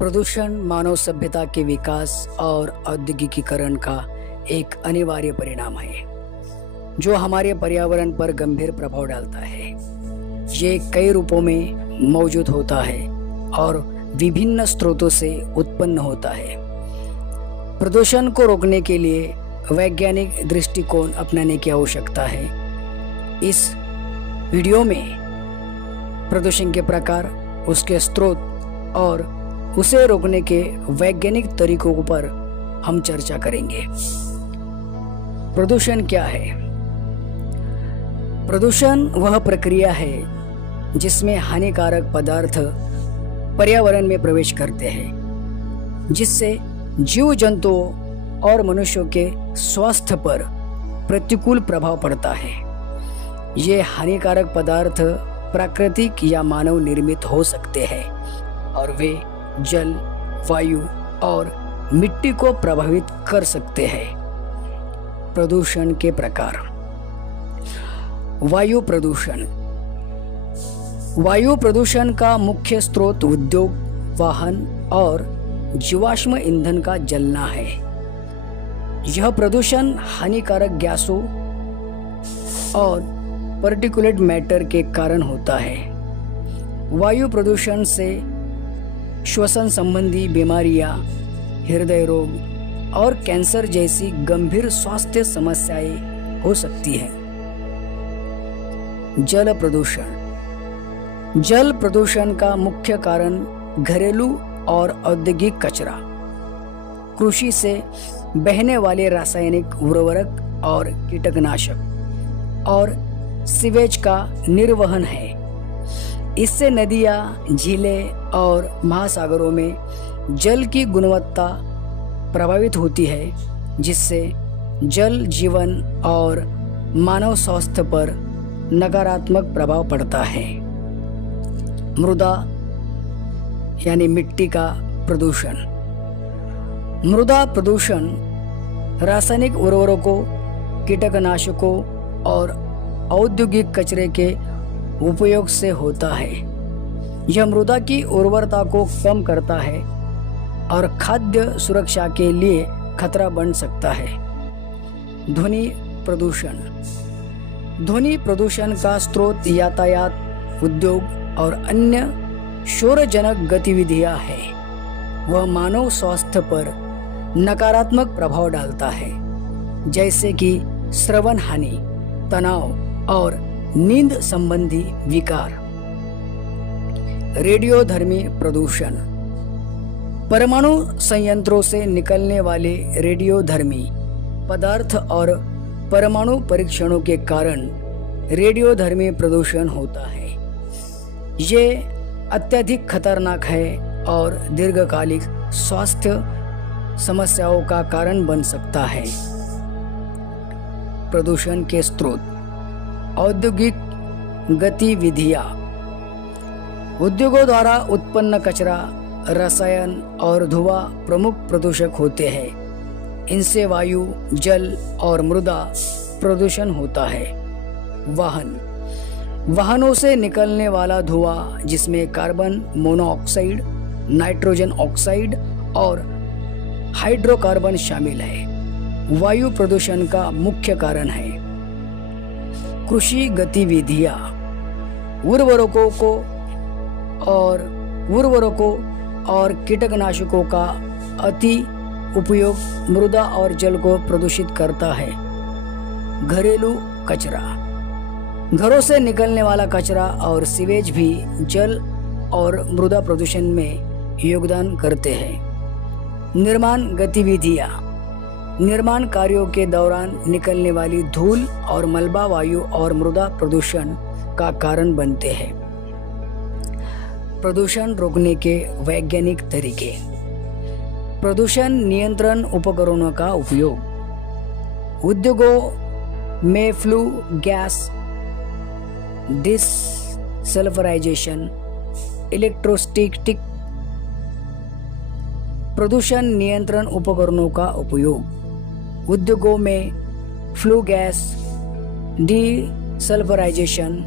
प्रदूषण मानव सभ्यता के विकास और औद्योगिकीकरण का एक अनिवार्य परिणाम है जो हमारे पर्यावरण पर गंभीर प्रभाव डालता है। ये कई रूपों में मौजूद होता है और विभिन्न स्रोतों से उत्पन्न होता है। प्रदूषण को रोकने के लिए वैज्ञानिक दृष्टिकोण अपनाने की आवश्यकता है। इस वीडियो में प्रदूषण के प्रकार, उसके स्रोत और उसे रोकने के वैज्ञानिक तरीकों पर हम चर्चा करेंगे। प्रदूषण क्या है? प्रदूषण वह प्रक्रिया है जिसमें हानिकारक पदार्थ पर्यावरण में प्रवेश करते हैं, जिससे जीव जंतुओं और मनुष्यों के स्वास्थ्य पर प्रतिकूल प्रभाव पड़ता है। ये हानिकारक पदार्थ प्राकृतिक या मानव निर्मित हो सकते हैं और वे जल, वायु और मिट्टी को प्रभावित कर सकते हैं। प्रदूषण के प्रकार। वायु प्रदूषण। वायु प्रदूषण का मुख्य स्रोत उद्योग, वाहन और जीवाश्म ईंधन का जलना है। यह प्रदूषण हानिकारक गैसों और पार्टिकुलेट मैटर के कारण होता है। वायु प्रदूषण से श्वसन संबंधी बीमारियां, हृदय रोग और कैंसर जैसी गंभीर स्वास्थ्य समस्याएं हो सकती हैं। जल प्रदूषण। जल प्रदूषण का मुख्य कारण घरेलू और औद्योगिक कचरा, कृषि से बहने वाले रासायनिक उर्वरक और कीटनाशक और सीवेज का निर्वहन है। इससे नदियां, झीलें और महासागरों में जल की गुणवत्ता प्रभावित होती है, जिससे जल जीवन और मानव स्वास्थ्य पर नकारात्मक प्रभाव पड़ता है। मृदा यानी मिट्टी का प्रदूषण। मृदा प्रदूषण रासायनिक उर्वरकों, कीटनाशकों और औद्योगिक कचरे के उपयोग से होता है। यह मृदा की उर्वरता को कम करता है और खाद्य सुरक्षा के लिए खतरा बन सकता है। ध्वनि प्रदूषण। ध्वनि प्रदूषण का स्रोत यातायात, उद्योग और अन्य शोरजनक गतिविधियां हैं। वह मानव स्वास्थ्य पर नकारात्मक प्रभाव डालता है, जैसे कि श्रवण हानि, तनाव और नींद संबंधी विकार। रेडियोधर्मी प्रदूषण। परमाणु संयंत्रों से निकलने वाले रेडियोधर्मी पदार्थ और परमाणु परीक्षणों के कारण रेडियोधर्मी प्रदूषण होता है। ये अत्यधिक खतरनाक है और दीर्घकालिक स्वास्थ्य समस्याओं का कारण बन सकता है। प्रदूषण के स्रोत। औद्योगिक गतिविधियां। उद्योगों द्वारा उत्पन्न कचरा, रसायन और धुआं प्रमुख प्रदूषक होते हैं। इनसे वायु, जल और मृदा प्रदूषण होता है। वाहन। वाहनों से निकलने वाला धुआं, जिसमें कार्बन मोनोऑक्साइड, नाइट्रोजन ऑक्साइड और हाइड्रोकार्बन शामिल है, वायु प्रदूषण का मुख्य कारण है। कृषि गतिविधियां। उर्वरकों और कीटनाशकों का अति उपयोग मृदा और जल को प्रदूषित करता है। घरेलू कचरा। घरों से निकलने वाला कचरा और सीवेज भी जल और मृदा प्रदूषण में योगदान करते हैं। निर्माण गतिविधियां। निर्माण कार्यों के दौरान निकलने वाली धूल और मलबा वायु और मृदा प्रदूषण का कारण बनते हैं। प्रदूषण रोकने के वैज्ञानिक तरीके। प्रदूषण नियंत्रण उपकरणों का उपयोग। उद्योगों में फ्लू गैस, डिसल्फराइजेशन, इलेक्ट्रोस्टैटिक प्रदूषण नियंत्रण उपकरणों का उपयोग। उद्योगों में फ्लू गैस, डिसल्फराइजेशन,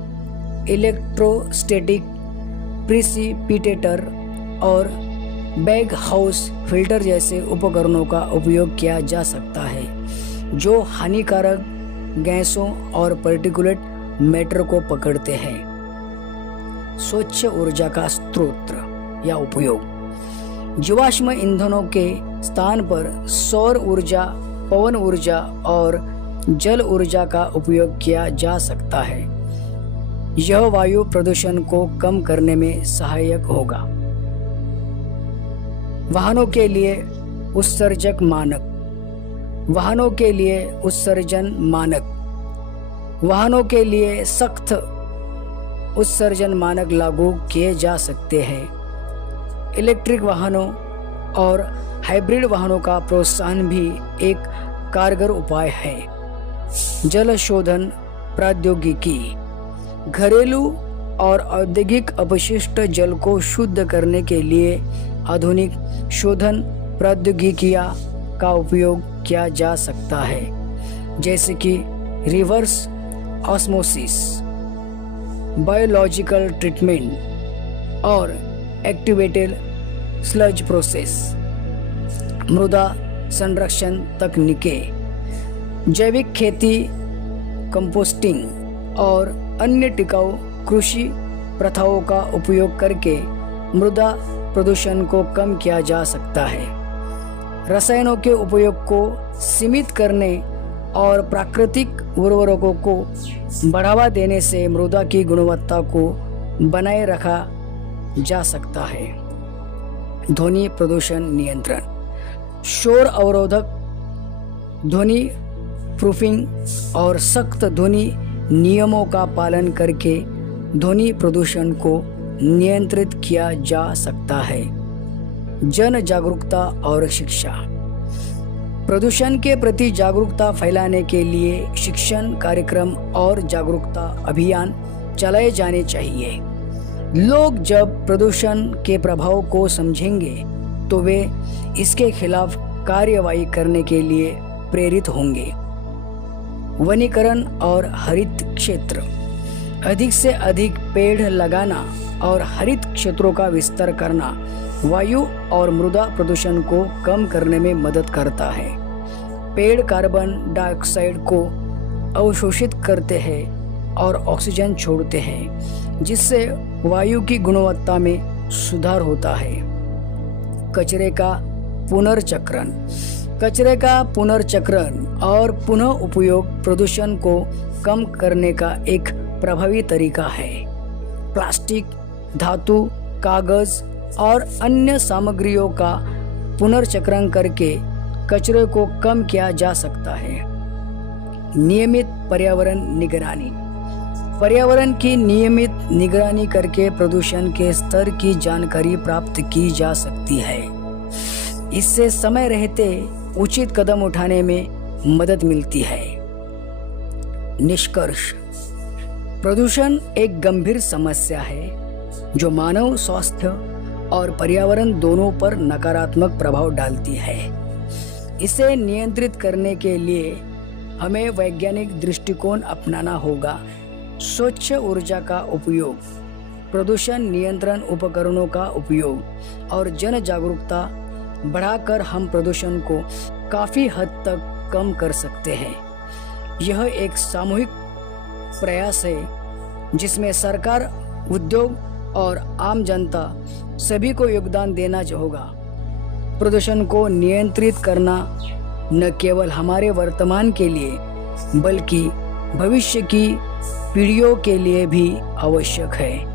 इलेक्ट्रोस्टैटिक प्रिसिपिटेटर और बैग हाउस फिल्टर जैसे उपकरणों का उपयोग किया जा सकता है जो हानिकारक गैसों और पार्टिकुलेट मैटर को पकड़ते हैं। स्वच्छ ऊर्जा का स्रोत या उपयोग। जीवाश्म ईंधनों के स्थान पर सौर ऊर्जा, पवन ऊर्जा और जल ऊर्जा का उपयोग किया जा सकता है। यह वायु प्रदूषण को कम करने में सहायक होगा। वाहनों के लिए उत्सर्जक मानक। वाहनों के लिए उत्सर्जन मानक। वाहनों के लिए सख्त उत्सर्जन मानक लागू किए जा सकते हैं। इलेक्ट्रिक वाहनों और हाइब्रिड वाहनों का प्रोत्साहन भी एक कारगर उपाय है। जल शोधन प्रौद्योगिकी। घरेलू और औद्योगिक अपशिष्ट जल को शुद्ध करने के लिए आधुनिक शोधन प्रौद्योगिकियां का उपयोग किया जा सकता है, जैसे कि रिवर्स ऑस्मोसिस, बायोलॉजिकल ट्रीटमेंट और एक्टिवेटेड स्लज प्रोसेस। मृदा संरक्षण तकनीकें। जैविक खेती, कंपोस्टिंग और अन्य टिकाऊ कृषि प्रथाओं का उपयोग करके मृदा प्रदूषण को कम किया जा सकता है। रसायनों के उपयोग को सीमित करने और प्राकृतिक उर्वरकों को बढ़ावा देने से मृदा की गुणवत्ता को बनाए रखा जा सकता है। ध्वनि प्रदूषण नियंत्रण। शोर अवरोधक, ध्वनि प्रूफिंग और सख्त ध्वनि नियमों का पालन करके ध्वनि प्रदूषण को नियंत्रित किया जा सकता है। जन जागरूकता और शिक्षा। प्रदूषण के प्रति जागरूकता फैलाने के लिए शिक्षण कार्यक्रम और जागरूकता अभियान चलाए जाने चाहिए। लोग जब प्रदूषण के प्रभाव को समझेंगे तो वे इसके खिलाफ कार्यवाही करने के लिए प्रेरित होंगे। वनीकरण और हरित क्षेत्र। अधिक से अधिक पेड़ लगाना और हरित क्षेत्रों का विस्तार करना वायु और मृदा प्रदूषण को कम करने में मदद करता है। पेड़ कार्बन डाइऑक्साइड को अवशोषित करते हैं और ऑक्सीजन छोड़ते हैं, जिससे वायु की गुणवत्ता में सुधार होता है। कचरे का पुनर्चक्रण। कचरे का पुनर्चक्रण और पुनः उपयोग प्रदूषण को कम करने का एक प्रभावी तरीका है। प्लास्टिक, धातु, कागज और अन्य सामग्रियों का पुनर्चक्रण करके कचरे को कम किया जा सकता है। नियमित पर्यावरण निगरानी। पर्यावरण की नियमित निगरानी करके प्रदूषण के स्तर की जानकारी प्राप्त की जा सकती है। इससे समय रहते उचित कदम उठाने में मदद मिलती है। निष्कर्ष। प्रदूषण एक गंभीर समस्या है जो मानव स्वास्थ्य और पर्यावरण दोनों पर नकारात्मक प्रभाव डालती है। इसे नियंत्रित करने के लिए हमें वैज्ञानिक दृष्टिकोण अपनाना होगा। स्वच्छ ऊर्जा का उपयोग, प्रदूषण नियंत्रण उपकरणों का उपयोग और जन जागरूकता बढ़ाकर हम प्रदूषण को काफ़ी हद तक कम कर सकते हैं। यह एक सामूहिक प्रयास है जिसमें सरकार, उद्योग और आम जनता सभी को योगदान देना होगा। प्रदूषण को नियंत्रित करना न केवल हमारे वर्तमान के लिए बल्कि भविष्य की पीढ़ियों के लिए भी आवश्यक है।